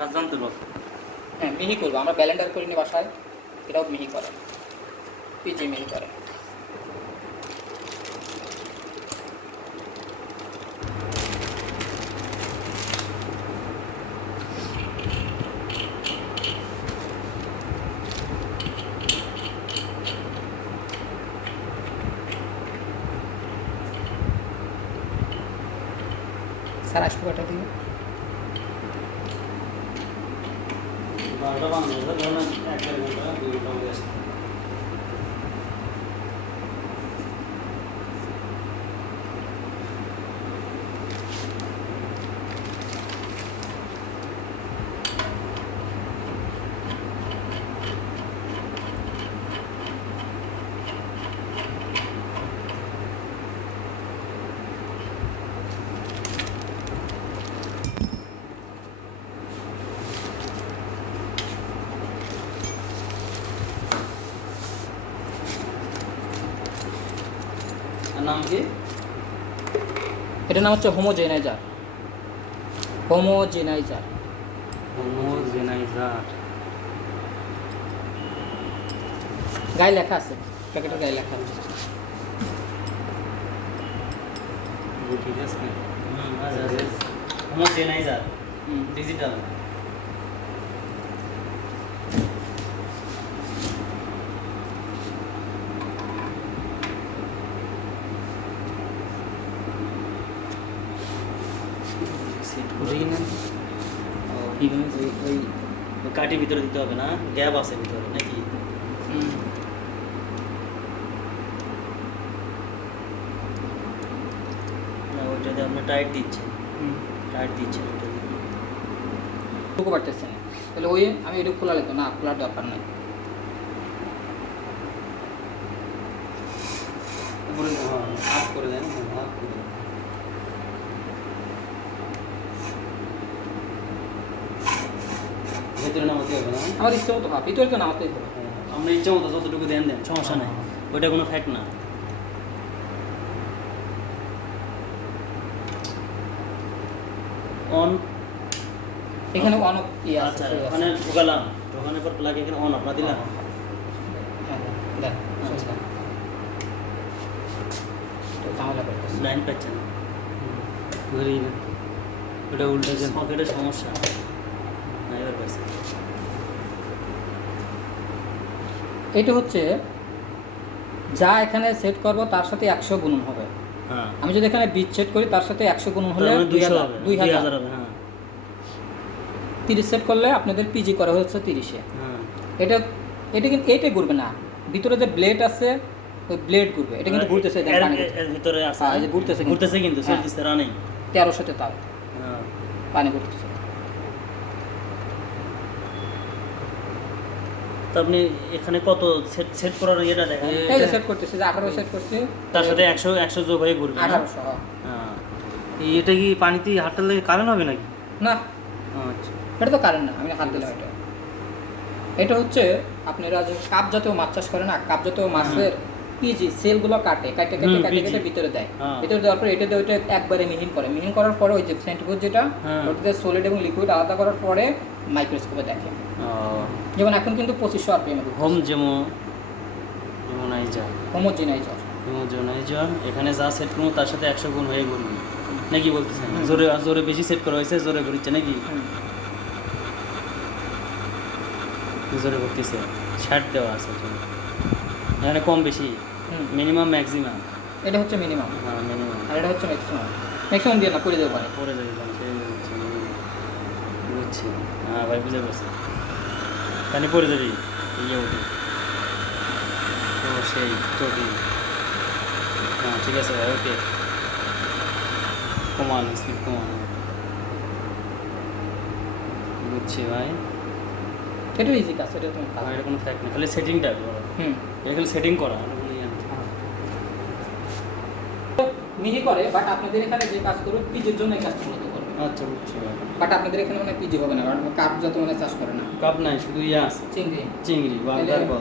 আকাশ জানতে পারবো। হ্যাঁ মিহি করবো আমরা, ব্যালেন্ডার করিনি বাসায়, এটাও মিহি করে, পিজি মিহি করে। স্যার আসবো কটা দিয়ে? 12টা বাজে, ধরুন 1-1.5 ঘন্টা 2 ঘন্টা মধ্যে আসতে। আর নাম কি? এটার নাম হচ্ছে হোমোজেনাইজার। হোমোজেনাইজার। হোমোজেনাইজার। গায়ে লেখা আছে, প্যাকেটের গায়ে লেখা আছে। ঠিক আছে। আচ্ছা আচ্ছা। হোমোজেনাইজার ডিজিটাল। অরিজিনাল ওই কাঠি ভিতরে দিতে হবে না, গ্যাপ আছে ভিতরে নাকি? না ওইটাতে আপনি টাইট দিচ্ছেন, টাইট দিচ্ছেন ওইটা দিয়ে। ঢুকতে পারতেছে না, তাহলে ওই আমি এটা খোলা লাগতো না, খোলার দরকার নাই। উপরে হাফ করে দেন, হাফ করে দেন। ভেতরে নামাতে হবে না? আমার ইচ্ছে মতো ভাব, ভিতরে তো নামাতেই হবে। আমরা ইচ্ছা মতো যতটুকু দেন দেন, সমস্যা নাই, ওইটা কোনো ফ্যাক্ট না। অন এখানে অনেক ইয়ে আছে। আচ্ছা ওখানে ঢোকালাম, ঢোকানোর পর প্লাগ এখানে অন আপনার দিলাম। হ্যাঁ, দেখ, আচ্ছা তো ঝামেলা করতেছে। লাইন পাচ্ছেন ধরি না, ওটা উল্টে যান। সকেটের সমস্যা না, এবার পাইছে। এটা হচ্ছে যা এখানে সেট করব তার সাথে 100 গুণন হবে। হ্যাঁ আমি যদি এখানে 20 সেট করি তার সাথে 100 গুণন হলে 200 হবে, 2000 হবে। হ্যাঁ 30 সেট করলে আপনাদের পিজি করা হচ্ছে 30-এ। হ্যাঁ এটা এটা কিন্তু এইটাই ঘুরবে না, ভিতরে যে ব্লেড আছে ওই ব্লেড ঘুরবে, এটা কিন্তু ঘুরতেছে। এর ভিতরে আছে, হ্যাঁ, এই যে ঘুরতেছে কিন্তু। ঘুরতেছে কিন্তু হ্যাঁ। চলতেছে রানিং। 1300-তে তাও হ্যাঁ পানি ঘুরতেছে। তো আপনি এখানে কত সেট সেট করার ইয়েটা দেখেন, এই যে সেট করতেছে, যে 18 সেট করছি, তার সাথে 100 যোগ হয়ে ঘুরবে না? 1800। হ্যাঁ এটা কি পানিতে হাতটা লাগে কারেন্ট হবে নাকি? না আচ্ছা, এটা তো কারেন্ট না, আমি হাত দিলাম। এটা হচ্ছে আপনারা যে কাপ জাতীয় মাছ চাষ করে না, কাপ জাতীয় মাছের পিজি সেলগুলো কাটে কাটে কেটে কেটে পিজি। কেটে ভিতরে দেয়। হ্যাঁ। ভিতরে দেওয়ার পরে এটা দিয়ে ওইটা একবারে মিহিন করে, মিহিন করার পরে ওই যে সেন্টিফুড যেটা হ্যাঁ। ওটাতে সলিড এবং লিকুইড আলাদা করার পরে মাইক্রোস্কোপে দেখে। যেমন এখন কিন্তু 2500 আরপিএম হোম যেমোনাইজার, হোমোজেনাইজার। হোমোজেনাইজার এখানে যা সেট করবো তার সাথে 100 গুণ হয়ে ঘুরবে নাকি বলতেছেন? জোরে জোরে বেশি সেট করা হয়েছে, জোরে ঘুরছে নাকি? জোরে ঘুরতেছে, ছাড় দেওয়া আছে এখানে কম বেশি, মিনিমাম ম্যাক্সিমাম। এটা হচ্ছে মিনিমাম হ্যাঁ মিনিমাম, আর এটা হচ্ছে ম্যাক্সিমাম। ম্যাক্সিমাম দিয়ে না করে দেবো পারে। পরে যাবে সেই হচ্ছে বুঝছি। হ্যাঁ ভাই বুঝে গেছে, তাহলে পরে যাবি ইয়ে উঠে তো সেই চটি। হ্যাঁ ঠিক আছে ভাই, ওকে কমান স্পিড কমান। বুঝছি ভাই, এটা ইজি কাজ, এটা তুমি পারবে। এটা কোনো ফ্যাক্ট না, খালি সেটিংটা এটা খালি সেটিং করা। মিহি করে, বাট আপনাদের এখানে যে কাজ করবে পিজির জন্য এই কাজটা মূলত করবে। আচ্ছা বুঝছি ভাই, বাট আপনাদের এখানে মানে পিজি হবে না, কারণ কাপ যত মানে চাষ করে না, কাপ নাই শুধু ইয়ে আছে, চিংড়ি। চিংড়ি বা তাহলে- বল